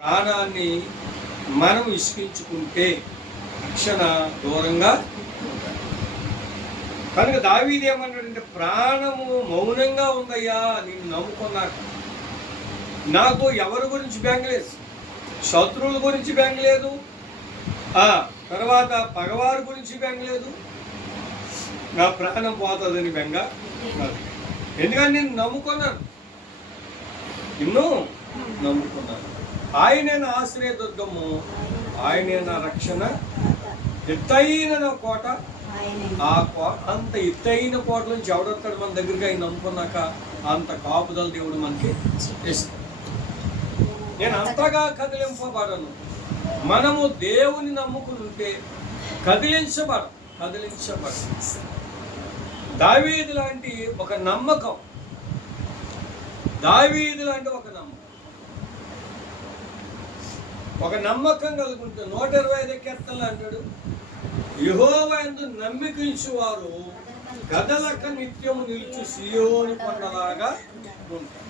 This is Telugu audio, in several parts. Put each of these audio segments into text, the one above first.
ప్రాణాన్ని మనం ఇసుకించుకుంటే రక్షణ దూరంగా. కనుక దావీదు ఏమన్నాడంటే, ప్రాణము మౌనంగా ఉందయ్యా నిన్ను నమ్ముకున్నాక. నాకు ఎవరి గురించి బెంగలేదు, శత్రువుల గురించి బెంగలేదు, తర్వాత పగవారి గురించి బెంగలేదు, నా ప్రాణం పోతుందని బెంగ. ఎందుకంటే నేను నమ్ముకున్నాను, నిన్ను నమ్ముకున్నాను. ఆయనే నా ఆశ్రయదుర్గము, ఆయనే నా రక్షణ, ఎత్తైన నా కోట. ఆ కోట, అంత ఎత్తైన కోట నుంచి ఎవడొస్తాడు మన దగ్గరికి? ఆయన నమ్ముకున్నాక అంత కాపుదల దేవుడు మనకి ఇస్తాడు. నేను అంతగా కదిలింపబడను. మనము దేవుని నమ్ముకుని ఉంటే కదిలించబడ. దావీదు లాంటి ఒక నమ్మకం, ఒక నమ్మకం కలుగుంటే 125 కీర్తనలు అంటాడు, యెహోవా యందు నమ్మికించు వారు గదలక నిత్యము నిలుచు సీయోను కొండలాగా ఉంటారు.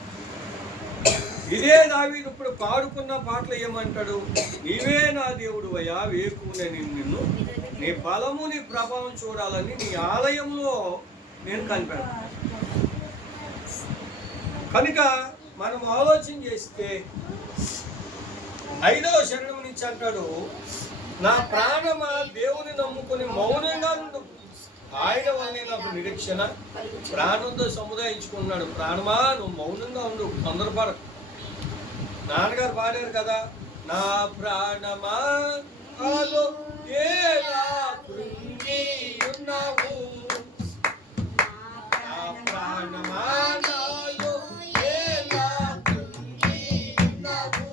ఇదే దావీదు ఇప్పుడు పాడుకున్న పాటలు ఏమంటాడు? నీవే నా దేవుడు అయ్యా, వేకునే నిన్ను, నీ బలము నీ ప్రభావం చూడాలని నీ ఆలయంలో నేను కనిపెడతాను. కనుక మనం ఆలోచన చేస్తే 5వ శరణం నుంచి అంటాడు, నా ప్రాణమా దేవుని నమ్ముకుని మౌనంగా ఉండు, ఆయన వల్లే నాకు నిరీక్షణ. ప్రాణంతో సముదాయించుకున్నాడు. ప్రాణమా నువ్వు మౌనంగా ఉండు, తొందరపడకు. నాన్నగారు పాడారు కదా, నా ప్రాణమా నాలో ఎలా కృంగి ఉన్నావు, నా ప్రాణమా నాలో ఎలా కృంగి ఉన్నావు,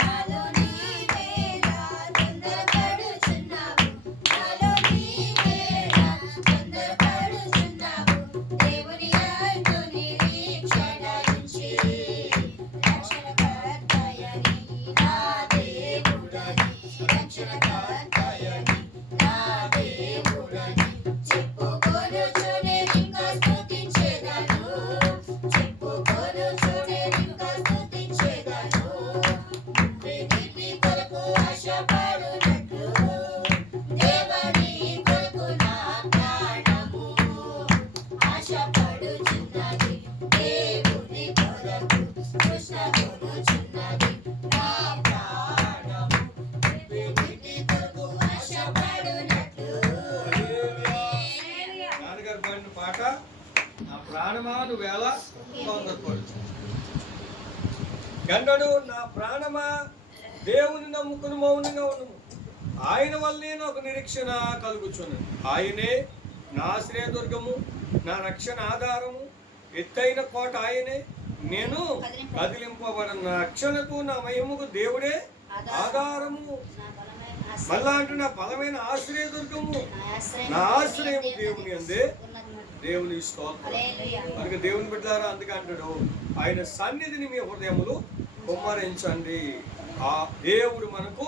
నాలో నీవేలా తొందరపడుచున్నావు, నాలో నీవేలా తొందరపడుచున్నావు, దేవుని యందు నిరీక్షణ ఉంచి రక్షణకర్తయని నా దేవుడని, రక్షణకర్తయని నా దేవుడని చెప్పుకొనుచునే ఇంకా స్తుతించెదను, చెప్పుకొనుచునే ఇంకా స్తుతించెదను. దేవుని కొరకు ఆశపడునట్లు, దేవుని కొరకు నా ప్రాణము ఆశపడుచున్నది, దేవుని కొరకు కృష్ణగొనుచున్నది నా ప్రాణము, దేవుని కొరకు ఆశపడునట్లు. నాన్నగారు పాడిన పాట, నా ప్రాణమా నువ్వేళ తొందరపడుచు గంటడు, నా ప్రాణమా దేవుని నమ్ముకుని మౌనంగా ఉండము, ఆయన వల్లనే నాకు నిరీక్షణ కలుగుచున్నది. ఆయనే నా ఆశ్రయదుర్గము, నా రక్షణ ఆధారము, ఎత్తైన కోట ఆయనే, నేను కదిలింపబడను. నా రక్షణకు నా మహిమకు దేవుడే ఆధారము. మళ్ళా అంటూ నా బలమైన ఆశ్రయదుర్గము, నా ఆశ్రయము దేవుని అందే, దేవుని స్తోత్రం. కనుక దేవుని బిడ్డలారా, అందుకే అంటాడు, ఆయన సన్నిధిని మీ హృదయములు కుమ్మరించండి, ఆ దేవుడు మనకు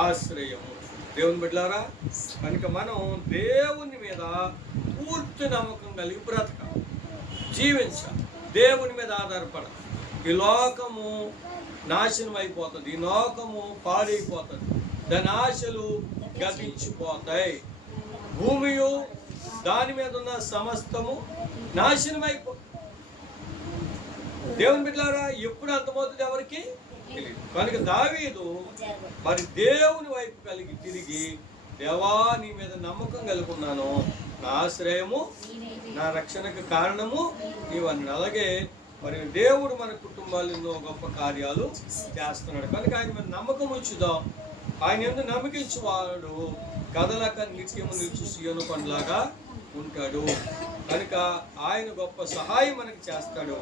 ఆశ్రయము. దేవుని బిడ్డలారా, కనుక మనం దేవుని మీద పూర్తి నమ్మకం కలిగి బ్రతకాలి, జీవించాలి, దేవుని మీద ఆధారపడాలి. ఈ లోకము నాశనం అయిపోతుంది, ఈ లోకము పాడైపోతుంది, దాని ఆశలు గతించిపోతాయి, భూమియు దాని మీద ఉన్న సమస్తము నాశనం అయిపోతుంది. దేవుని బిడ్డలారా, ఎప్పుడు అంతమవుతుంది ఎవరికి తెలియదు. కనుక దావీదు మరి దేవుని వైపు కలిగి తిరిగి, దేవా నీ మీద నమ్మకం కలిగి ఉన్నాను, నా ఆశ్రయము, నా రక్షణకు కారణము నీవన్నాడు. అలాగే మరి దేవుడు మన కుటుంబాలు ఎన్నో గొప్ప కార్యాలు చేస్తున్నాడు. కనుక ఆయన మీద నమ్మకం ఉంచుదాం. ఆయన ఎందుకు నమ్మకించేవాడు కదలక నిత్యము నిలిచి సీయోను కొండలాగా ఉంటాడు. కనుక ఆయన గొప్ప సహాయం మనకి చేస్తాడు.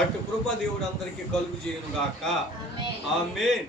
అటు కృప దేవుడు అందరికీ కలుగు చేయను గాక. ఆమేన్.